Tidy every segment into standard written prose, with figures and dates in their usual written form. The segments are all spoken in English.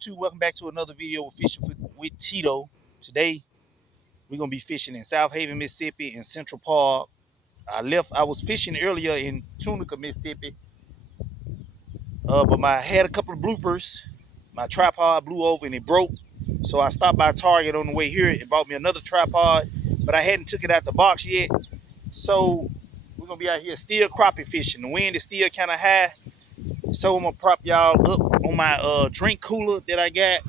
YouTube? Welcome back to another video with Fishing with Tito. Today, we're going to be fishing in South Haven, Mississippi, in Central Park. I was fishing earlier in Tunica, Mississippi, but I had a couple of bloopers. My tripod blew over and it broke. So I stopped by Target on the way here. It bought me another tripod, but I hadn't took it out the box yet. So we're going to be out here still crappie fishing. The wind is still kind of high. So I'm going to prop y'all up on my drink cooler that I got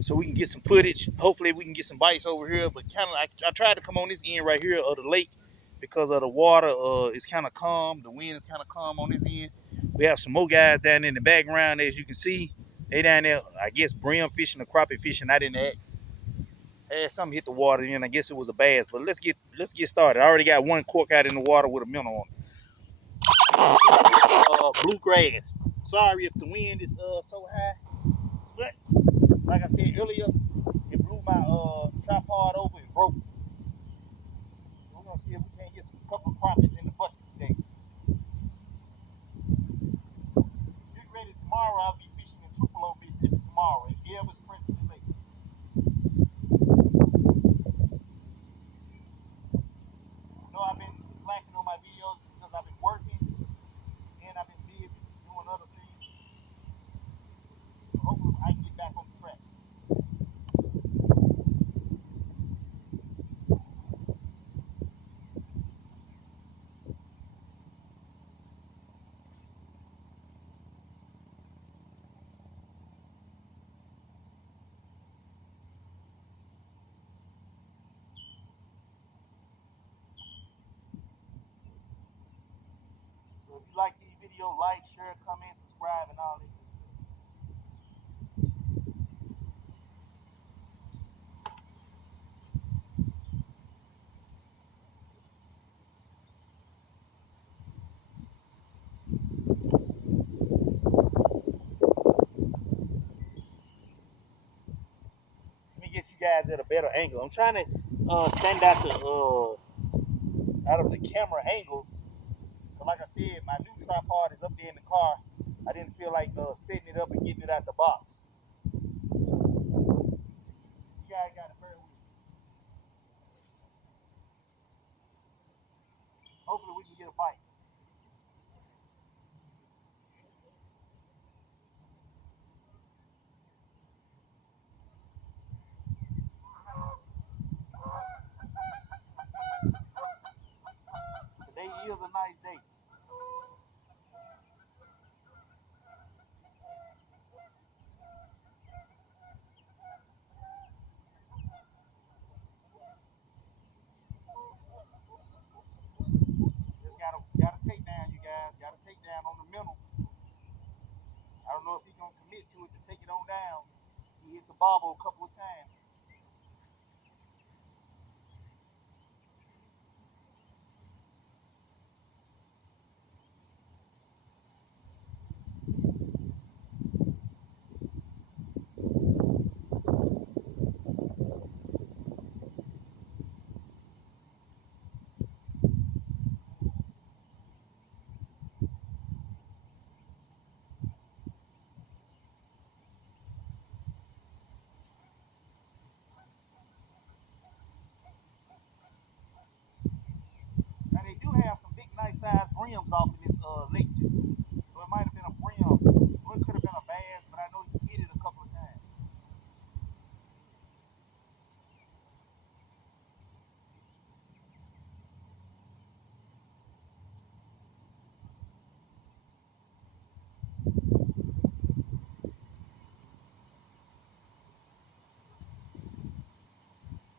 so we can get some footage. Hopefully we can get some bites over here, but kind of I tried to come on this end right here of the lake because of the water is kind of calm. The wind is kind of calm on this end. We have some more guys down in the background, as you can see. They down there, I guess, brim fishing or crappie fishing. I didn't ask. Had something hit the water, and I guess it was a bass. But let's get started. I already got one cork out in the water with a minnow on it. Bluegrass. Sorry if the wind is so high, but like I said earlier, it blew my tripod over and broke. So we're gonna see if we can get some couple of crappies in the bucket today. Get ready tomorrow. I'll be fishing in Tupelo, Mississippi tomorrow in Elvis Presley Lake. I know I've been slacking on my videos because I've been working and I've been busy doing other things. So hopefully I can get back on track. So if you like these videos, like, share, comment, subscribe, and all that. Let me get you guys at a better angle. I'm trying to stand out out of the camera angle. But like I said, my new tripod is up there in the car. I didn't feel like setting it up and getting it out the box. You guys got to bear with me. Hopefully we can get a bite. Today is a nice day. Just gotta take down, you guys. Gotta take down on the middle. I don't know if he's gonna commit to it to take it on down. He hit the bobble a couple of times. Now they do have some big, nice sized brims off in this lake. So it might have been a brim. Or it could have been a bass, but I know he hit it a couple of times.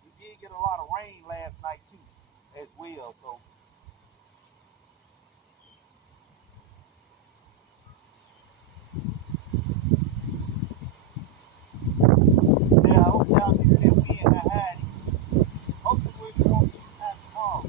We did get a lot of rain last night too, as well. So yeah, I hope y'all can hear that wind not hiding. Hopefully we won't be out tomorrow.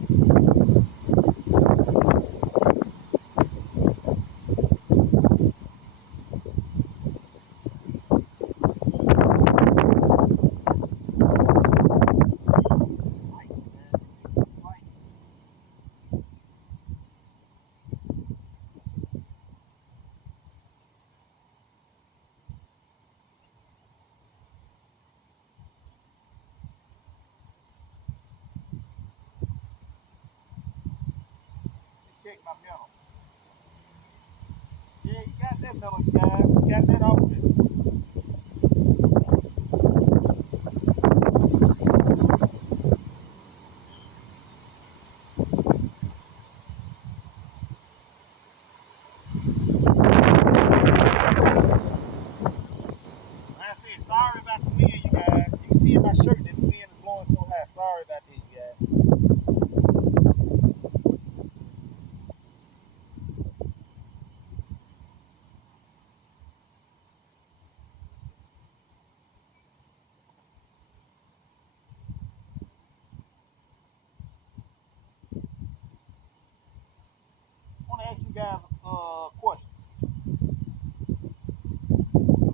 check my mental. Yeah, he got that mental, guys. He got that off of it. Like I said, sorry about the wind, you guys. You can see in my shirt that the wind is blowing so high. Sorry about this, guys. I want to ask you guys a question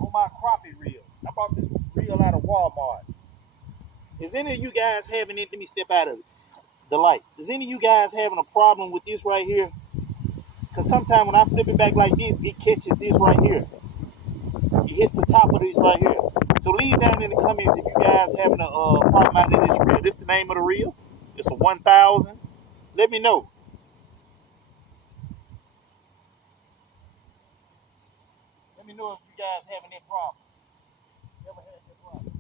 on my crappie reel. I bought this reel out of Walmart. Is any of you guys having it? Let me step out of it. The light. Is any of you guys having a problem with this right here? Because sometimes when I flip it back like this, it catches this right here. It hits the top of this right here. So leave down in the comments if you guys having a problem out of this reel. This the name of the reel. It's a 1000. Let me know. Let me know if you guys having that problem. Never had that problem.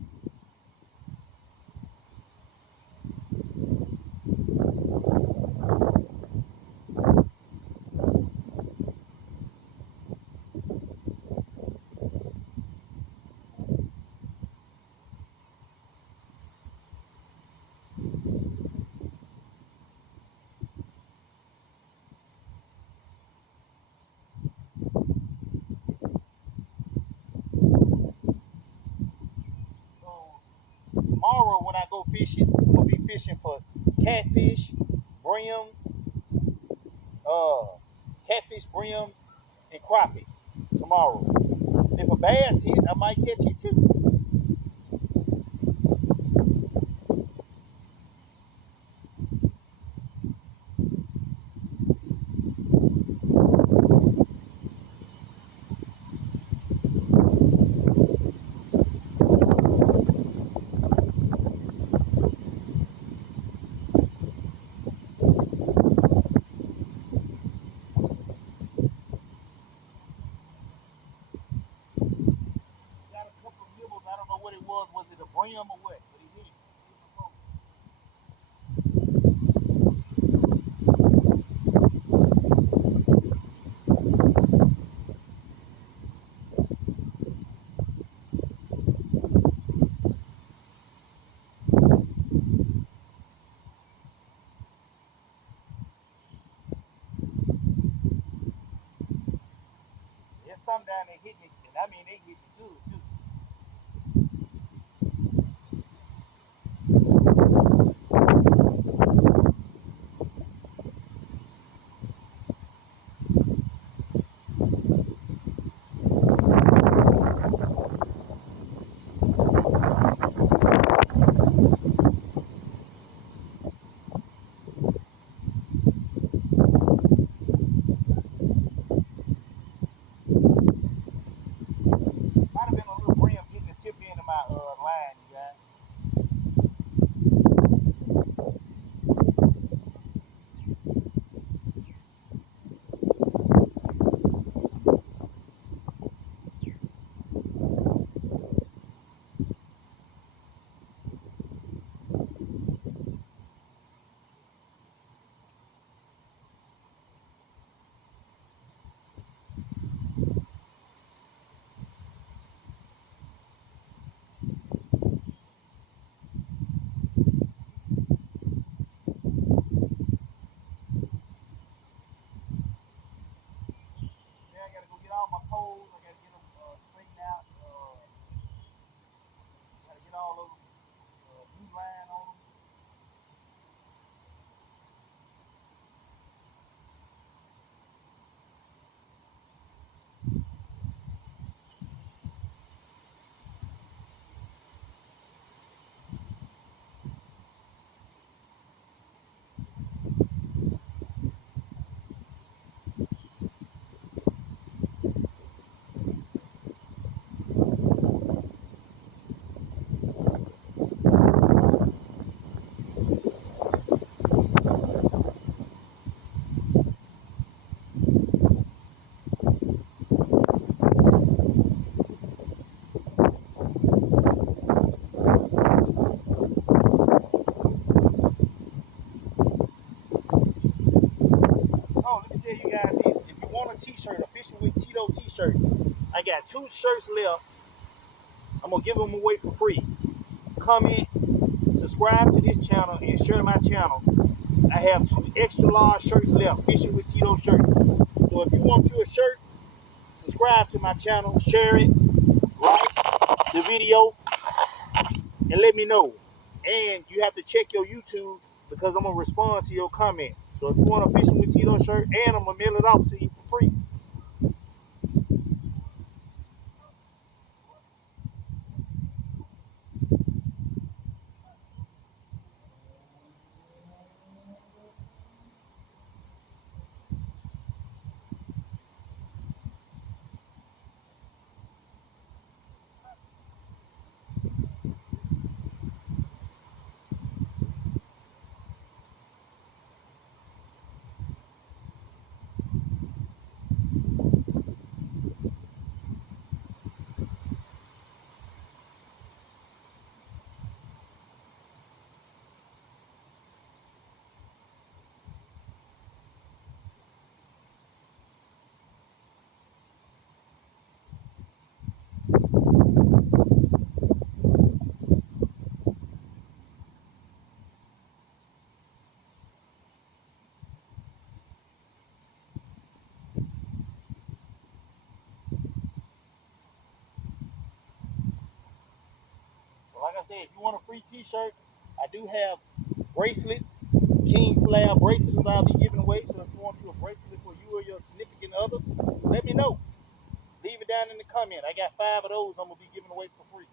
So tomorrow when I go fishing, I'm gonna be fishing for catfish, brim, uh, catfish, brim, and crappie tomorrow. If a bass hit, I might catch it too. Got a couple of nibbles. I don't know what it was. Was it a brim or what? But he hit it. There's some down there hitting it, and I mean they hit it good too. Might have been 2 shirts left. I'm gonna give them away for free. Comment, subscribe to this channel, and share my channel. I have 2 extra large shirts left, Fishing with Tito shirt. So if you want you a shirt, subscribe to my channel, share it, like the video, and let me know. And you have to check your YouTube because I'm gonna respond to your comment. So if you want a Fishing with Tito shirt, and I'm gonna mail it off to you for free. Like I said, if you want a free t-shirt, I do have bracelets, King Slab bracelets I'll be giving away. So if you want you a bracelet for you or your significant other, let me know. Leave it down in the comment. I got 5 of those I'm gonna be giving away for free.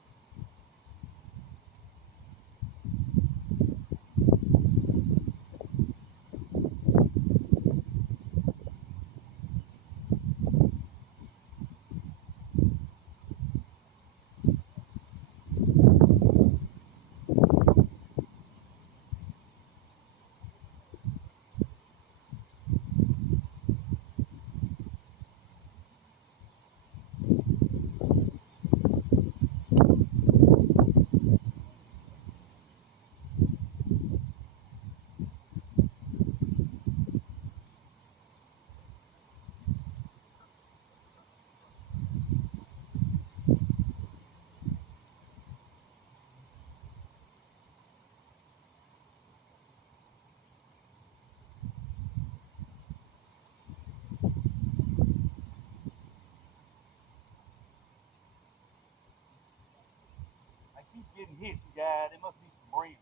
I keep getting hit, you guys. There must be some bravery.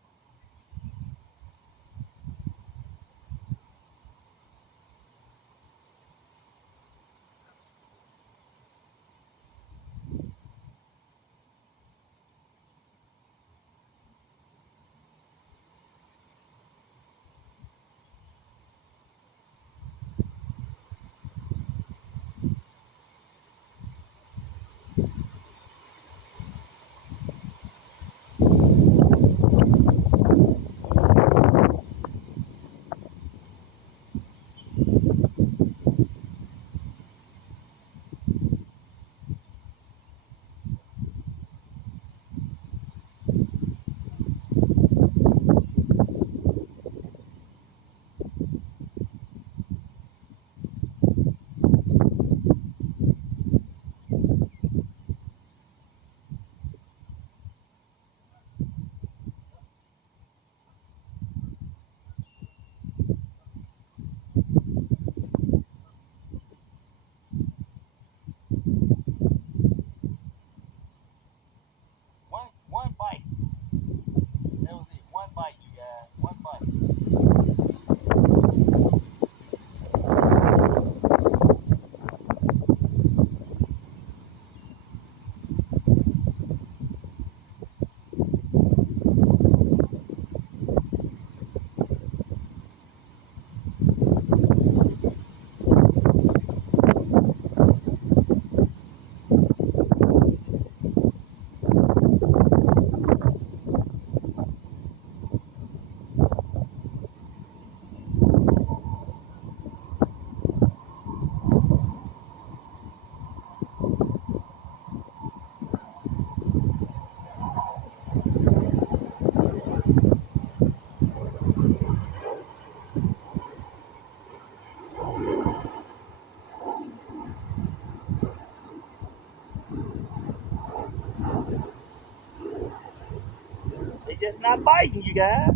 It's just not biting, you guys.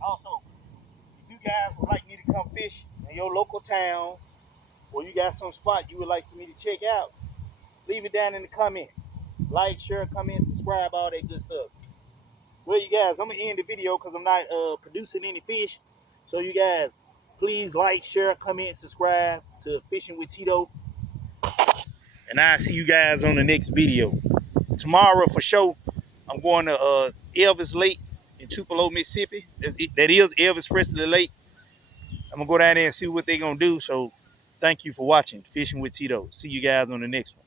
Also, if you guys would like me to come fish in your local town, or you got some spot you would like for me to check out, leave it down in the comment. Like, share, comment, subscribe, all that good stuff. Well, you guys, I'm gonna end the video because I'm not producing any fish. So you guys, please like, share, comment, subscribe to Fishing with Tito. And I'll see you guys on the next video. Tomorrow for sure, I'm going to Elvis Lake in Tupelo, Mississippi. That is Elvis Presley Lake. I'm gonna go down there and see what they're gonna do. So thank you for watching Fishing with Tito. See you guys on the next one.